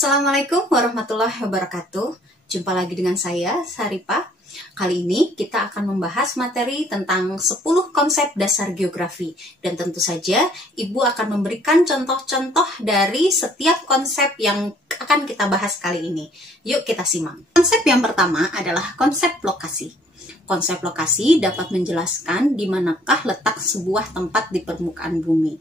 Assalamualaikum warahmatullahi wabarakatuh. Jumpa lagi dengan saya, Saripah. Kali ini kita akan membahas materi tentang 10 konsep dasar geografi. Dan tentu saja, Ibu akan memberikan contoh-contoh dari setiap konsep yang akan kita bahas kali ini. Yuk kita simak. Konsep yang pertama adalah konsep lokasi. Konsep lokasi dapat menjelaskan di manakah letak sebuah tempat di permukaan bumi.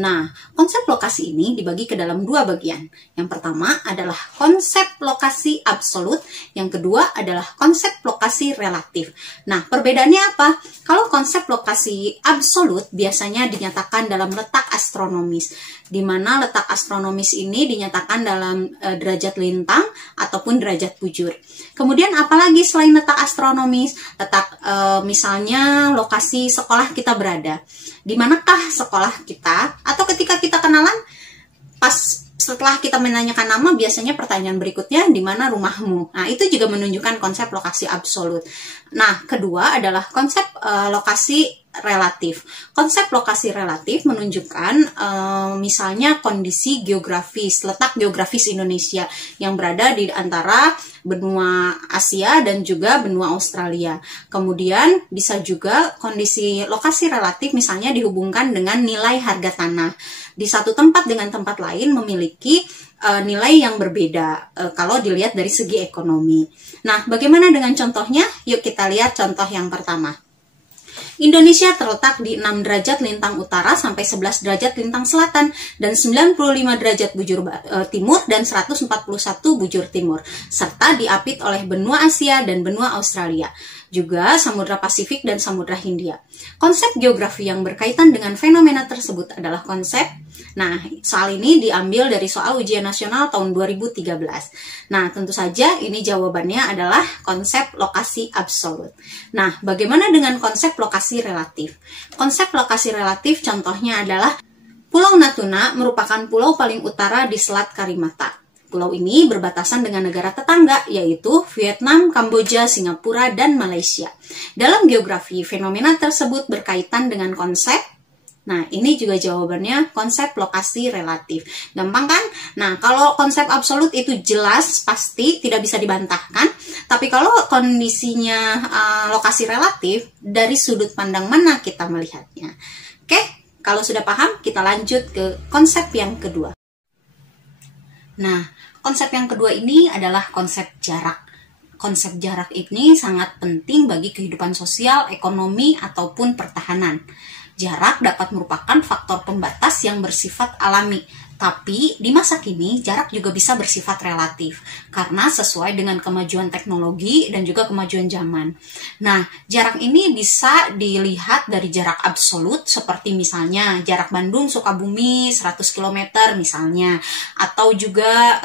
Nah, konsep lokasi ini dibagi ke dalam dua bagian. Yang pertama adalah konsep lokasi absolut, yang kedua adalah konsep lokasi relatif. Nah, perbedaannya apa? Kalau konsep lokasi absolut biasanya dinyatakan dalam letak astronomis, di mana letak astronomis ini dinyatakan dalam derajat lintang ataupun derajat bujur. Kemudian apalagi selain letak astronomis, letak misalnya lokasi sekolah kita berada. Di manakah sekolah kita? Atau ketika kita kenalan, pas setelah kita menanyakan nama, biasanya pertanyaan berikutnya, di mana rumahmu? Nah, itu juga menunjukkan konsep lokasi absolut. Nah, kedua adalah konsep lokasi relatif. Konsep lokasi relatif menunjukkan misalnya kondisi geografis, letak geografis Indonesia yang berada di antara benua Asia dan juga benua Australia. Kemudian bisa juga kondisi lokasi relatif misalnya dihubungkan dengan nilai harga tanah. Di satu tempat dengan tempat lain memiliki nilai yang berbeda kalau dilihat dari segi ekonomi. Nah, bagaimana dengan contohnya? Yuk kita lihat contoh yang pertama. Indonesia terletak di 6 derajat lintang utara sampai 11 derajat lintang selatan dan 95 derajat bujur timur dan 141 bujur timur, serta diapit oleh benua Asia dan benua Australia, juga Samudra Pasifik dan Samudra Hindia. Konsep geografi yang berkaitan dengan fenomena tersebut adalah konsep. Nah, soal ini diambil dari soal ujian nasional tahun 2013. Nah, tentu saja ini jawabannya adalah konsep lokasi absolut. Nah, bagaimana dengan konsep lokasi relatif? Konsep lokasi relatif contohnya adalah Pulau Natuna merupakan pulau paling utara di Selat Karimata. Pulau ini berbatasan dengan negara tetangga, yaitu Vietnam, Kamboja, Singapura, dan Malaysia. Dalam geografi, fenomena tersebut berkaitan dengan konsep. Nah, ini juga jawabannya konsep lokasi relatif. Gampang kan? Nah, kalau konsep absolut itu jelas, pasti, tidak bisa dibantahkan. Tapi kalau kondisinya lokasi relatif, dari sudut pandang mana kita melihatnya? Oke, kalau sudah paham, kita lanjut ke konsep yang kedua. Nah, konsep yang kedua ini adalah konsep jarak. Konsep jarak ini sangat penting bagi kehidupan sosial, ekonomi, ataupun pertahanan. Jarak dapat merupakan faktor pembatas yang bersifat alami, tapi di masa kini jarak juga bisa bersifat relatif, karena sesuai dengan kemajuan teknologi dan juga kemajuan zaman. Nah, jarak ini bisa dilihat dari jarak absolut, seperti misalnya jarak Bandung-Sukabumi 100 km misalnya, atau juga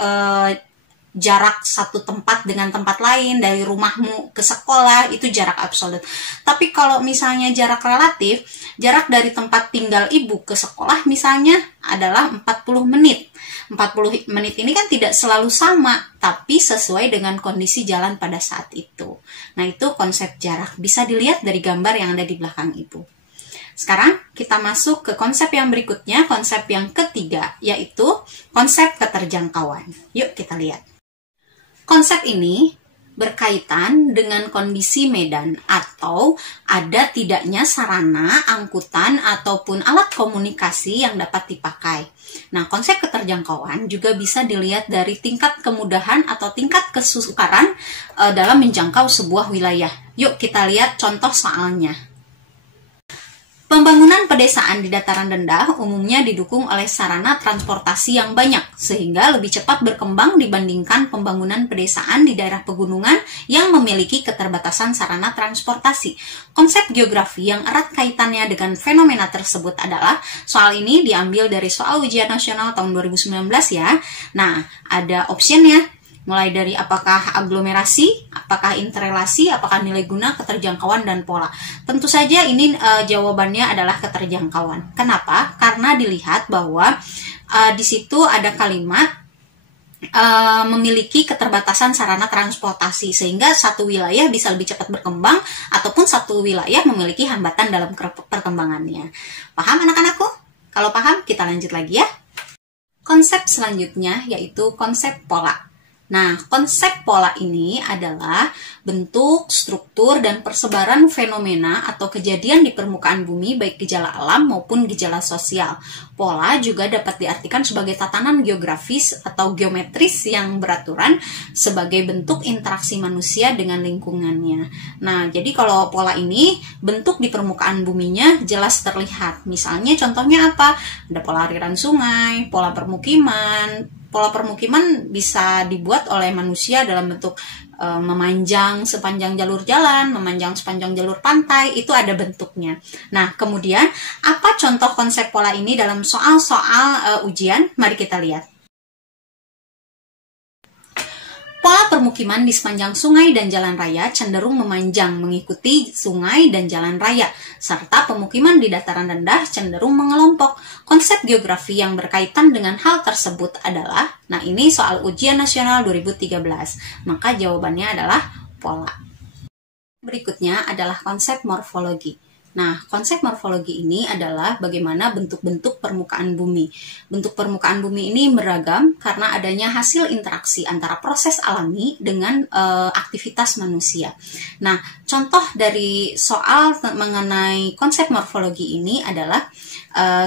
jarak satu tempat dengan tempat lain, dari rumahmu ke sekolah, itu jarak absolut. Tapi kalau misalnya jarak relatif, jarak dari tempat tinggal ibu ke sekolah misalnya adalah 40 menit. 40 menit ini kan tidak selalu sama, tapi sesuai dengan kondisi jalan pada saat itu. Nah, itu konsep jarak. Bisa dilihat dari gambar yang ada di belakang ibu. Sekarang kita masuk ke konsep yang berikutnya, konsep yang ketiga, yaitu konsep keterjangkauan. Yuk kita lihat. Konsep ini berkaitan dengan kondisi medan atau ada tidaknya sarana, angkutan, ataupun alat komunikasi yang dapat dipakai. Nah, konsep keterjangkauan juga bisa dilihat dari tingkat kemudahan atau tingkat kesukaran dalam menjangkau sebuah wilayah. Yuk kita lihat contoh soalnya. Pembangunan pedesaan di dataran rendah umumnya didukung oleh sarana transportasi yang banyak, sehingga lebih cepat berkembang dibandingkan pembangunan pedesaan di daerah pegunungan yang memiliki keterbatasan sarana transportasi. Konsep geografi yang erat kaitannya dengan fenomena tersebut adalah, soal ini diambil dari soal ujian nasional tahun 2019 ya. Nah, ada optionnya. Mulai dari apakah aglomerasi, apakah interrelasi, apakah nilai guna, keterjangkauan, dan pola. Tentu saja ini jawabannya adalah keterjangkauan. Kenapa? Karena dilihat bahwa di situ ada kalimat memiliki keterbatasan sarana transportasi, sehingga satu wilayah bisa lebih cepat berkembang, ataupun satu wilayah memiliki hambatan dalam perkembangannya. Paham anak-anakku? Kalau paham, kita lanjut lagi ya. Konsep selanjutnya yaitu konsep pola. Nah, konsep pola ini adalah bentuk, struktur, dan persebaran fenomena atau kejadian di permukaan bumi baik gejala alam maupun gejala sosial. Pola juga dapat diartikan sebagai tatanan geografis atau geometris yang beraturan sebagai bentuk interaksi manusia dengan lingkungannya. Nah, jadi kalau pola ini bentuk di permukaan buminya jelas terlihat. Misalnya contohnya apa? Ada pola aliran sungai, pola permukiman. Pola permukiman bisa dibuat oleh manusia dalam bentuk memanjang sepanjang jalur jalan, memanjang sepanjang jalur pantai, itu ada bentuknya. Nah, kemudian apa contoh konsep pola ini dalam soal-soal ujian? Mari kita lihat. Pola permukiman di sepanjang sungai dan jalan raya cenderung memanjang mengikuti sungai dan jalan raya, serta pemukiman di dataran rendah cenderung mengelompok. Konsep geografi yang berkaitan dengan hal tersebut adalah, nah ini soal ujian nasional 2013, maka jawabannya adalah pola. Berikutnya adalah konsep morfologi. Nah, konsep morfologi ini adalah bagaimana bentuk-bentuk permukaan bumi. Bentuk permukaan bumi ini beragam karena adanya hasil interaksi antara proses alami dengan aktivitas manusia. Nah, contoh dari soal mengenai konsep morfologi ini adalah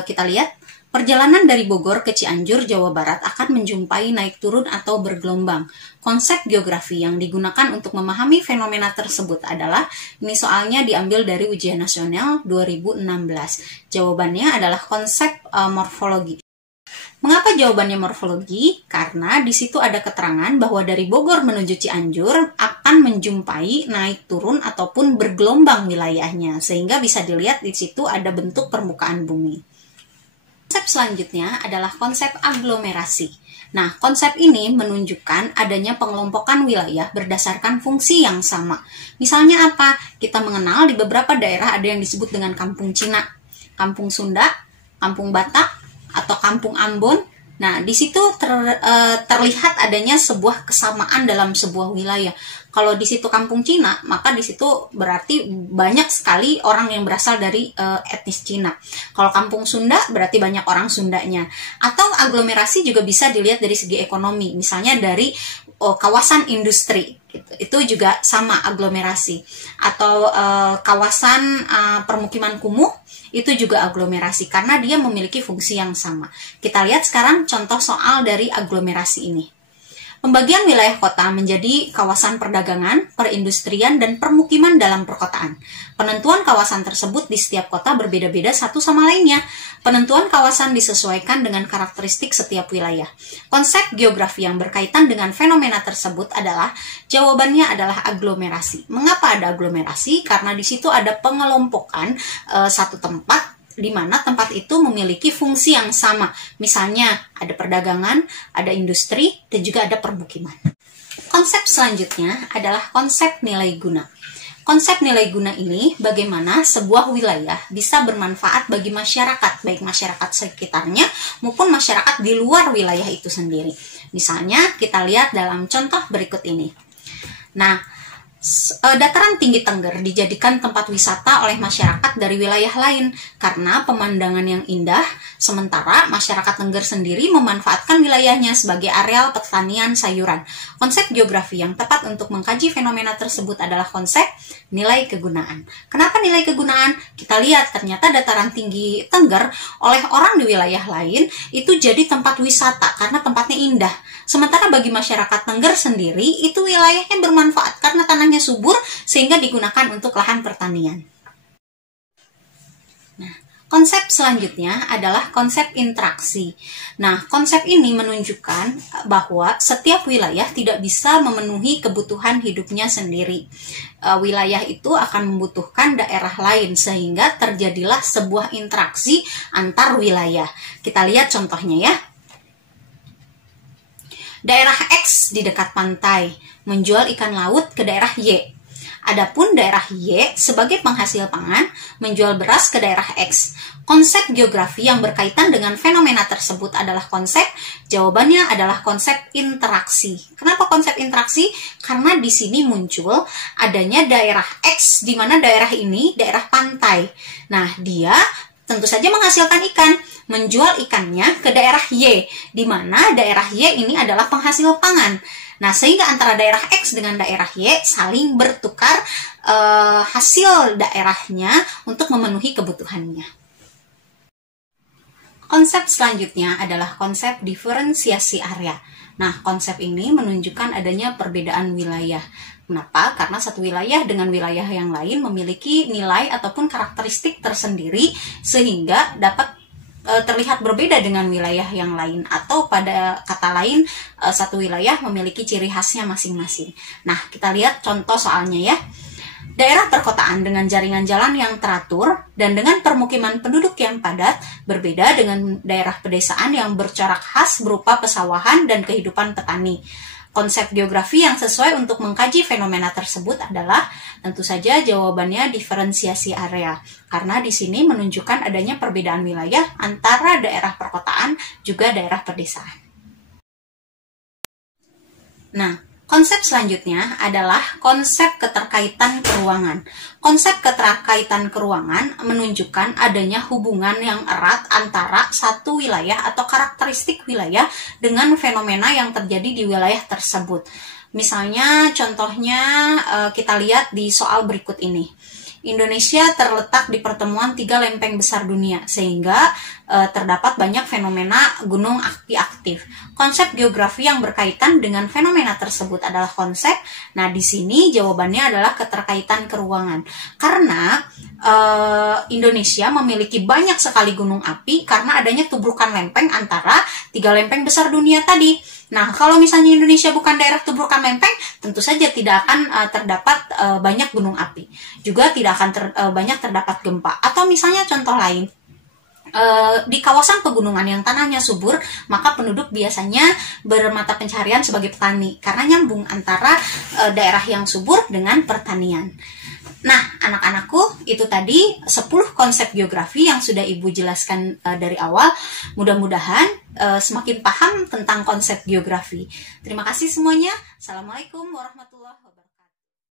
kita lihat. Perjalanan dari Bogor ke Cianjur, Jawa Barat akan menjumpai naik turun atau bergelombang. Konsep geografi yang digunakan untuk memahami fenomena tersebut adalah, ini soalnya diambil dari ujian nasional 2016. Jawabannya adalah konsep morfologi. Mengapa jawabannya morfologi? Karena di situ ada keterangan bahwa dari Bogor menuju Cianjur akan menjumpai naik turun ataupun bergelombang wilayahnya, sehingga bisa dilihat di situ ada bentuk permukaan bumi. Konsep selanjutnya adalah konsep aglomerasi. Nah, konsep ini menunjukkan adanya pengelompokan wilayah berdasarkan fungsi yang sama. Misalnya apa? Kita mengenal di beberapa daerah ada yang disebut dengan kampung Cina, kampung Sunda, kampung Batak, atau kampung Ambon. Nah, di situ terlihat adanya sebuah kesamaan dalam sebuah wilayah. Kalau di situ kampung Cina, maka di situ berarti banyak sekali orang yang berasal dari etnis Cina. Kalau kampung Sunda, berarti banyak orang Sundanya. Atau aglomerasi juga bisa dilihat dari segi ekonomi, misalnya dari kawasan industri. Gitu. Itu juga sama aglomerasi. Atau kawasan permukiman kumuh, itu juga aglomerasi karena dia memiliki fungsi yang sama. Kita lihat sekarang contoh soal dari aglomerasi ini. Pembagian wilayah kota menjadi kawasan perdagangan, perindustrian, dan permukiman dalam perkotaan. Penentuan kawasan tersebut di setiap kota berbeda-beda satu sama lainnya. Penentuan kawasan disesuaikan dengan karakteristik setiap wilayah. Konsep geografi yang berkaitan dengan fenomena tersebut adalah, jawabannya adalah aglomerasi. Mengapa ada aglomerasi? Karena di situ ada pengelompokan satu tempat, di mana tempat itu memiliki fungsi yang sama. Misalnya ada perdagangan, ada industri, dan juga ada permukiman. Konsep selanjutnya adalah konsep nilai guna. Konsep nilai guna ini bagaimana sebuah wilayah bisa bermanfaat bagi masyarakat, baik masyarakat sekitarnya maupun masyarakat di luar wilayah itu sendiri. Misalnya kita lihat dalam contoh berikut ini. Nah, dataran tinggi Tengger dijadikan tempat wisata oleh masyarakat dari wilayah lain karena pemandangan yang indah, sementara masyarakat Tengger sendiri memanfaatkan wilayahnya sebagai areal pertanian sayuran. Konsep geografi yang tepat untuk mengkaji fenomena tersebut adalah konsep nilai kegunaan. Kenapa nilai kegunaan? Kita lihat ternyata dataran tinggi Tengger oleh orang di wilayah lain itu jadi tempat wisata karena tempatnya indah. Sementara bagi masyarakat Tengger sendiri, itu wilayahnya bermanfaat karena tanahnya subur sehingga digunakan untuk lahan pertanian. Nah, konsep selanjutnya adalah konsep interaksi. Nah, konsep ini menunjukkan bahwa setiap wilayah tidak bisa memenuhi kebutuhan hidupnya sendiri. Wilayah itu akan membutuhkan daerah lain sehingga terjadilah sebuah interaksi antar wilayah. Kita lihat contohnya ya. Daerah X di dekat pantai menjual ikan laut ke daerah Y. Adapun daerah Y sebagai penghasil pangan menjual beras ke daerah X. Konsep geografi yang berkaitan dengan fenomena tersebut adalah konsep, jawabannya adalah konsep interaksi. Kenapa konsep interaksi? Karena di sini muncul adanya daerah X, di mana daerah ini daerah pantai. Nah, dia tentu saja menghasilkan ikan, menjual ikannya ke daerah Y, di mana daerah Y ini adalah penghasil pangan. Nah, sehingga antara daerah X dengan daerah Y saling bertukar hasil daerahnya untuk memenuhi kebutuhannya. Konsep selanjutnya adalah konsep diferensiasi area. Nah, konsep ini menunjukkan adanya perbedaan wilayah. Kenapa? Karena satu wilayah dengan wilayah yang lain memiliki nilai ataupun karakteristik tersendiri sehingga dapat terlihat berbeda dengan wilayah yang lain, atau pada kata lain satu wilayah memiliki ciri khasnya masing-masing. Nah, kita lihat contoh soalnya ya. Daerah perkotaan dengan jaringan jalan yang teratur dan dengan permukiman penduduk yang padat berbeda dengan daerah pedesaan yang bercorak khas berupa pesawahan dan kehidupan petani. Konsep geografi yang sesuai untuk mengkaji fenomena tersebut adalah tentu saja jawabannya diferensiasi area, karena di sini menunjukkan adanya perbedaan wilayah antara daerah perkotaan juga daerah pedesaan. Nah, konsep selanjutnya adalah konsep keterkaitan keruangan. Konsep keterkaitan keruangan menunjukkan adanya hubungan yang erat antara satu wilayah atau karakteristik wilayah dengan fenomena yang terjadi di wilayah tersebut. Misalnya, contohnya kita lihat di soal berikut ini. Indonesia terletak di pertemuan 3 lempeng besar dunia, sehingga terdapat banyak fenomena gunung api aktif. Konsep geografi yang berkaitan dengan fenomena tersebut adalah konsep. Nah, di sini jawabannya adalah keterkaitan keruangan. Karena Indonesia memiliki banyak sekali gunung api karena adanya tubrukan lempeng antara 3 lempeng besar dunia tadi. Nah, kalau misalnya Indonesia bukan daerah tubrukan lempeng, tentu saja tidak akan terdapat banyak gunung api. Juga tidak akan banyak terdapat gempa. Atau misalnya contoh lain, di kawasan pegunungan yang tanahnya subur, maka penduduk biasanya bermata pencarian sebagai petani, karena nyambung antara daerah yang subur dengan pertanian. Nah, anak-anakku, itu tadi 10 konsep geografi yang sudah Ibu jelaskan dari awal. Mudah-mudahan semakin paham tentang konsep geografi. Terima kasih semuanya. Assalamualaikum warahmatullahi wabarakatuh.